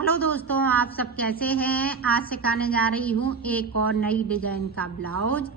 Hello दोस्तों, आप सब कैसे हैं। आज सिखाने जा रही हूँ एक और नई डिजाइन का ब्लाउज।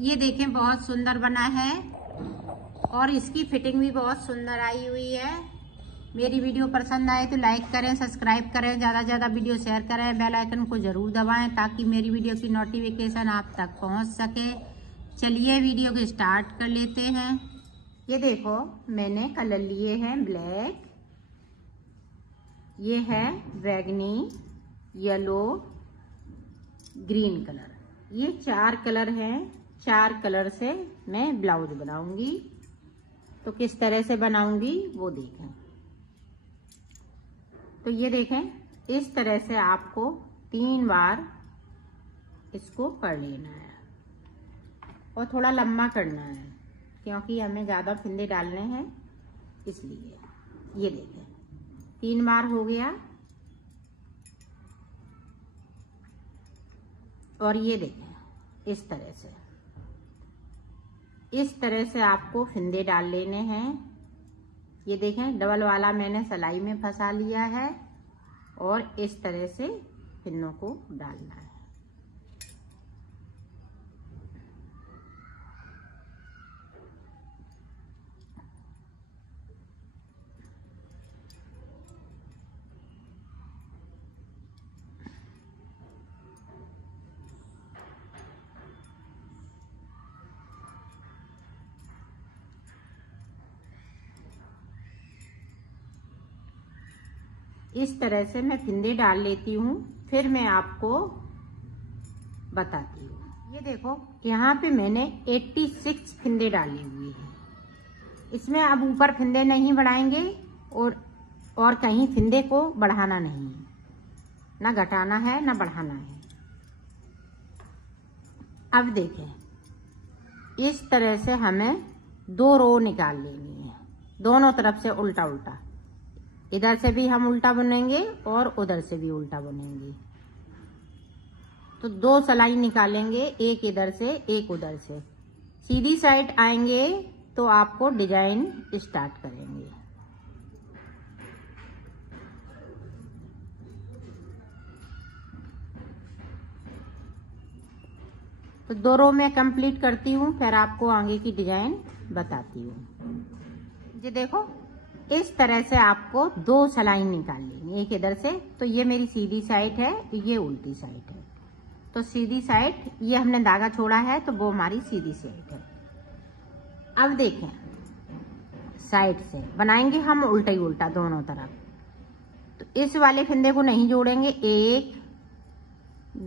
ये देखें, बहुत सुंदर बना है और इसकी फिटिंग भी बहुत सुंदर आई हुई है। मेरी वीडियो पसंद आए तो लाइक करें, सब्सक्राइब करें, ज़्यादा से ज़्यादा वीडियो शेयर करें, बेल आइकन को ज़रूर दबाएं ताकि मेरी वीडियो की नोटिफिकेशन आप तक पहुँच सके। चलिए वीडियो को स्टार्ट कर लेते हैं। ये देखो, मैंने कलर लिए हैं ब्लैक, ये है बैगनी, येलो, ग्रीन कलर। ये 4 कलर हैं। 4 कलर से मैं ब्लाउज बनाऊंगी। तो किस तरह से बनाऊंगी वो देखें। तो ये देखें, इस तरह से आपको 3 बार इसको कर लेना है और थोड़ा लंबा करना है क्योंकि हमें ज्यादा फिंदे डालने हैं, इसलिए। ये देखें, 3 बार हो गया। और ये देखें, इस तरह से आपको फिंदे डाल लेने हैं। ये देखें, डबल वाला मैंने सिलाई में फंसा लिया है और इस तरह से फिंदों को डालना है। इस तरह से मैं फिंदे डाल लेती हूँ, फिर मैं आपको बताती हूँ। ये देखो, यहाँ पे मैंने 86 फिंदे डाले हुए हैं। इसमें अब ऊपर फिंदे नहीं बढ़ाएंगे और कहीं फिंदे को बढ़ाना नहीं है, ना घटाना है ना बढ़ाना है। अब देखें, इस तरह से हमें 2 रो निकाल लेनी है, दोनों तरफ से उल्टा उल्टा। इधर से भी हम उल्टा बुनेंगे और उधर से भी उल्टा बुनेंगे। तो 2 सिलाई निकालेंगे, एक इधर से एक उधर से। सीधी साइड आएंगे तो आपको डिजाइन स्टार्ट करेंगे। तो 2 रो में कंप्लीट करती हूँ, फिर आपको आगे की डिजाइन बताती हूँ। ये देखो, इस तरह से आपको 2 सिलाई निकाल लेंगे, एक इधर से। तो ये मेरी सीधी साइड है, ये उल्टी साइड है। तो सीधी साइड, ये हमने धागा छोड़ा है तो वो हमारी सीधी साइड है। अब देखें, साइड से बनाएंगे हम उल्टा ही उल्टा दोनों तरफ। तो इस वाले फिंदे को नहीं जोड़ेंगे। 1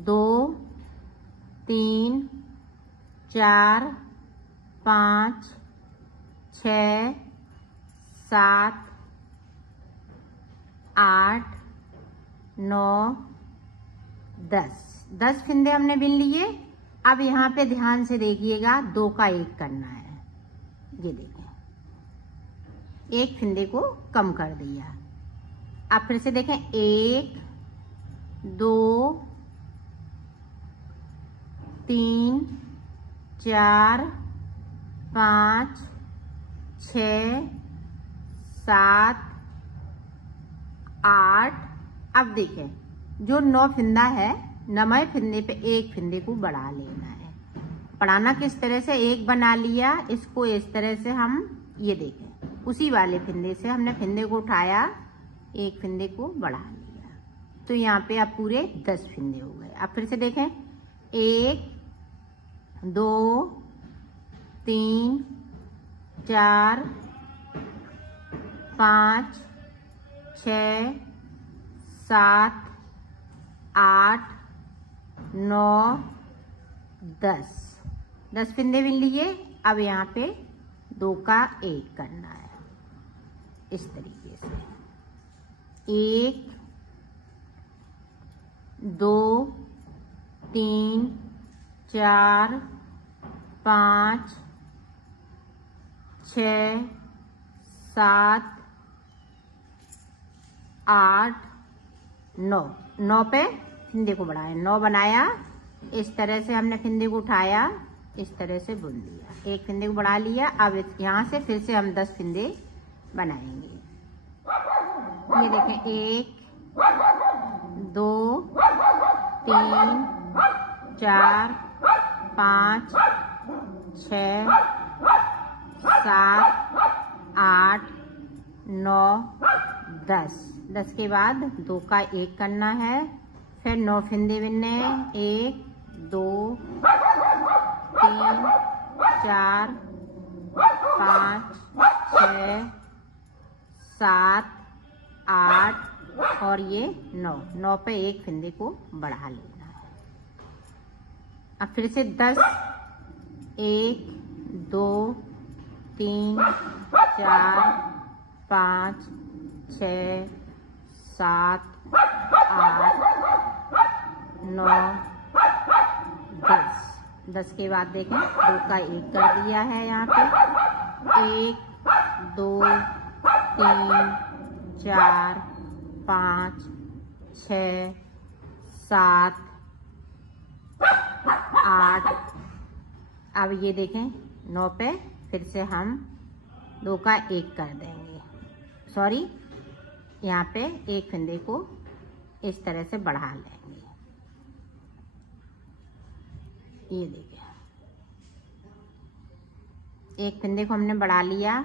2 3 4 5 6 7 8 9 10 फिंदे हमने बिन लिए। अब यहाँ पे ध्यान से देखिएगा, 2 का 1 करना है। ये देखें, 1 फिंदे को कम कर दिया। अब फिर से देखें, 1 2 3 4 5 6 7 8। अब देखें, जो 9 फिंदा है, 9वें फिंदे पे 1 फिंदे को बढ़ा लेना है। बढ़ाना किस तरह से, 1 बना लिया, इसको इस तरह से हम, ये देखें, उसी वाले फिंदे से हमने फिंदे को उठाया, 1 फिंदे को बढ़ा लिया। तो यहाँ पे अब पूरे 10 फिंदे हो गए। अब फिर से देखें, 1 2 3 4 5 6 7 8 9 10 फिंदे बिन लिए। अब यहाँ पे 2 का 1 करना है, इस तरीके से। 1 2 3 4 5 6 7 8 9 पे फिंदे को बढ़ाया, 9 बनाया। इस तरह से हमने फिंदे को उठाया, इस तरह से बुन लिया, 1 फिंदे को बढ़ा लिया। अब यहाँ से फिर से हम 10 फिंदे बनाएंगे। ये देखें, 1 3 4 5 6 7 8 9 10। 10 के बाद 2 का 1 करना है, फिर 9 फंदे बिनने हैं। 1 2 3 4 5 6 7 8 और ये 9। 9 पे 1 फंदे को बढ़ा लेना है। अब फिर से 10 1 2 3 4 5 6 7 8 9 10। 10 के बाद देखें 2 का 1 कर दिया है यहाँ पे। 1 2 3 4 5 6 7 8। अब ये देखें 9 पे फिर से हम 2 का 1 कर देंगे। सॉरी, यहाँ पे 1 फंदे को इस तरह से बढ़ा लेंगे। ये देखिए 1 फंदे को हमने बढ़ा लिया,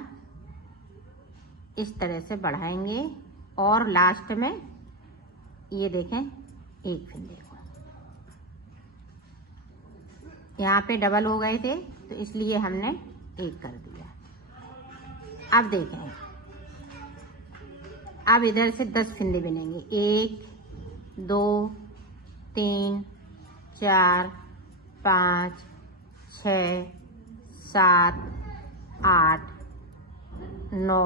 इस तरह से बढ़ाएंगे और लास्ट में ये देखें 1 फंदे को। यहाँ पे डबल हो गए थे तो इसलिए हमने 1 कर दिया। अब देखें, अब इधर से 10 फंदे बिनेंगे। 1 2 3 4 5 6 7 8 9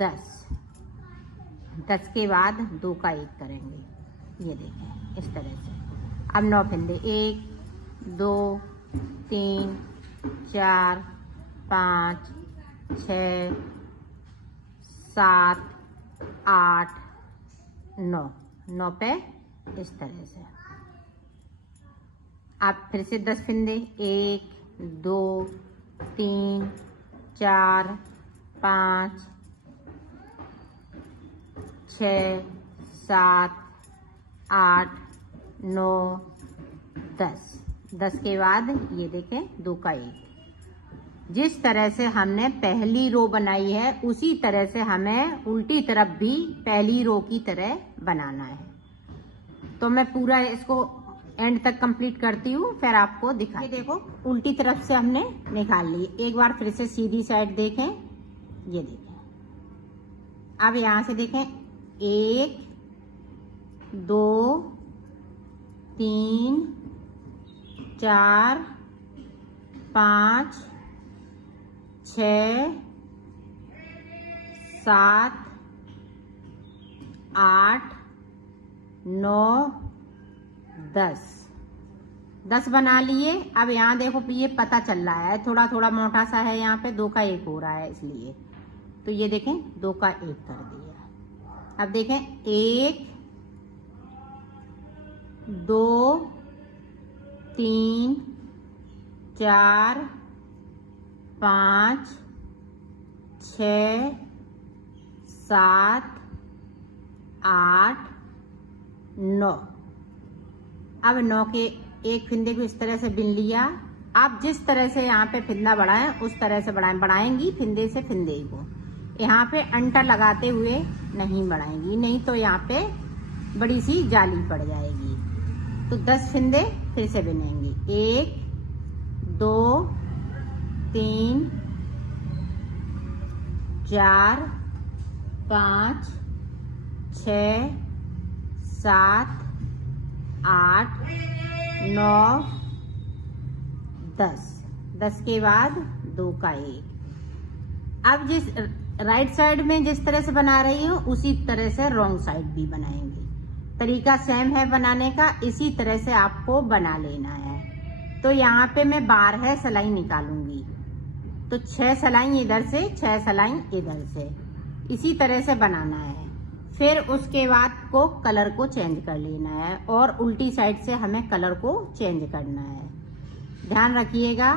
10। 10 के बाद 2 का 1 करेंगे। ये देखें इस तरह से। अब 9 फंदे। 1 2 3 4 5 6 7 8 9। 9 पे इस तरह से। अब फिर से 10 फंदे। 1 2 3 4 5 6 7 8 9 10। 10 के बाद ये देखें 2 का 1। जिस तरह से हमने पहली रो बनाई है उसी तरह से हमें उल्टी तरफ भी पहली रो की तरह बनाना है। तो मैं पूरा इसको एंड तक कंप्लीट करती हूँ, फिर आपको दिखा। ये देखो उल्टी तरफ से हमने निकाल ली। एक बार फिर से सीधी साइड देखें। ये देखें, अब यहाँ से देखें 1 2 3 4 5 6 7 8 9 10 बना लिए। अब यहाँ देखो ये पता चल रहा है थोड़ा थोड़ा मोटा सा है, यहाँ पे 2 का 1 हो रहा है इसलिए। तो ये देखें 2 का 1 कर दिया। अब देखें 1 2 3 4 5 6 7 8 9। अब 9 के 1 फंदे को इस तरह से बिन लिया। आप जिस तरह से यहाँ पे फंदा बढ़ाएं उस तरह से बढ़ाएंगी फंदे से फंदे को। यहाँ पे अंटर लगाते हुए नहीं बढ़ाएंगी, नहीं तो यहाँ पे बड़ी सी जाली पड़ जाएगी। तो 10 फंदे फिर से बिनेंगे। 1 2 3 4 5 6 7 8 9 10 के बाद 2 का 1। अब जिस राइट साइड में जिस तरह से बना रही हूँ उसी तरह से रॉन्ग साइड भी बनाएंगे। तरीका सेम है बनाने का, इसी तरह से आपको बना लेना है। तो यहाँ पे मैं 12 सिलाई निकालूंगी, तो 6 सिलाई इधर से 6 सिलाई इधर से, इसी तरह से बनाना है। फिर उसके बाद को कलर को चेंज कर लेना है और उल्टी साइड से हमें कलर को चेंज करना है। ध्यान रखिएगा,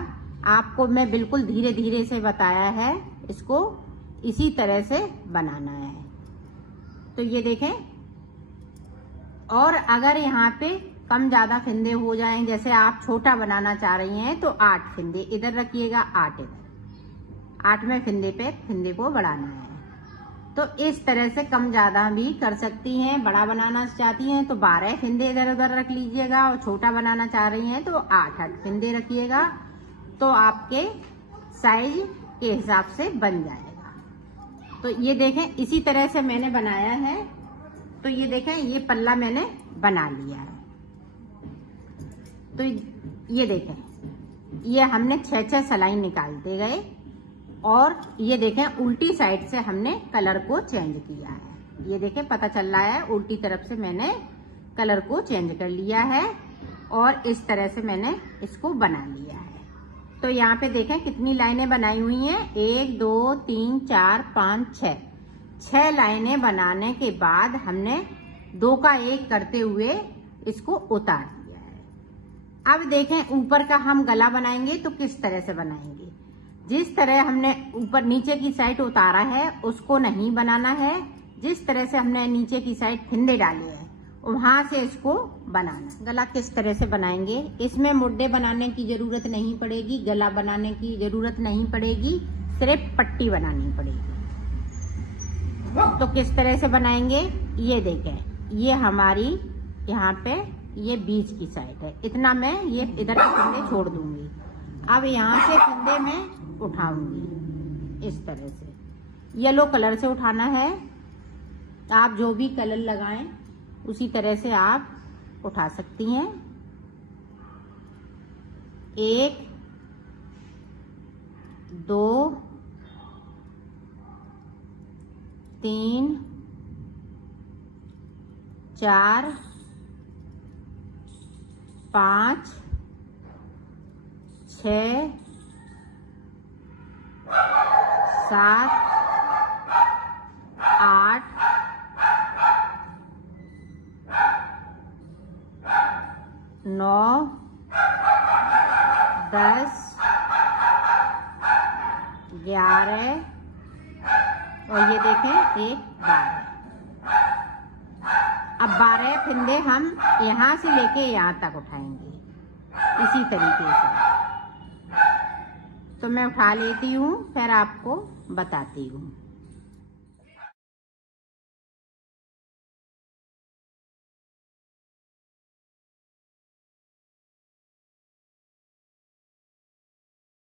आपको मैं बिल्कुल धीरे धीरे से बताया है, इसको इसी तरह से बनाना है। तो ये देखें, और अगर यहाँ पे कम ज्यादा फिंदे हो जाएं, जैसे आप छोटा बनाना चाह रही हैं, तो 8 फिंदे इधर रखिएगा, 8 इधर, 8वें फिंदे पे फिंदे को बढ़ाना है। तो इस तरह से कम ज्यादा भी कर सकती हैं। बड़ा बनाना चाहती हैं तो 12 फिंदे इधर उधर रख लीजिएगा, और छोटा बनाना चाह रही हैं तो 8 फिंदे रखिएगा, तो आपके साइज के हिसाब से बन जाएगा। तो ये देखें, इसी तरह से मैंने बनाया है। तो ये देखें, ये पल्ला मैंने बना लिया है। तो ये देखें, ये हमने 6-6 सलाई निकालते गए, और ये देखें उल्टी साइड से हमने कलर को चेंज किया है। ये देखें, पता चल रहा है उल्टी तरफ से मैंने कलर को चेंज कर लिया है, और इस तरह से मैंने इसको बना लिया है। तो यहाँ पे देखें कितनी लाइनें बनाई हुई हैं, 1 2 3 4 5 6 लाइनें बनाने के बाद हमने 2 का 1 करते हुए इसको उतार दिया है। अब देखें ऊपर का हम गला बनाएंगे तो किस तरह से बनाएंगे। जिस तरह हमने ऊपर नीचे की साइड उतारा है उसको नहीं बनाना है, जिस तरह से हमने नीचे की साइड फिंदे डाले हैं वहां से इसको बनाना। गला किस तरह से बनाएंगे, इसमें मुड्डे बनाने की जरूरत नहीं पड़ेगी, गला बनाने की जरूरत नहीं पड़ेगी, सिर्फ पट्टी बनानी पड़ेगी। तो किस तरह से बनाएंगे, ये देखें, ये हमारी यहाँ पे ये बीच की साइड है, इतना मैं ये इधर के फिंदे छोड़ दूंगी। अब यहाँ से फिंदे में उठाऊंगी इस तरह से। येलो कलर से उठाना है, आप जो भी कलर लगाएं उसी तरह से आप उठा सकती हैं। 1 2 3 4 5 6 7 8 9 10 11 और ये देखें 1 12। अब 12 फिंदे हम यहाँ से लेके यहाँ तक उठाएंगे इसी तरीके से। तो मैं उठा लेती हूँ, फिर आपको बताती हूँ।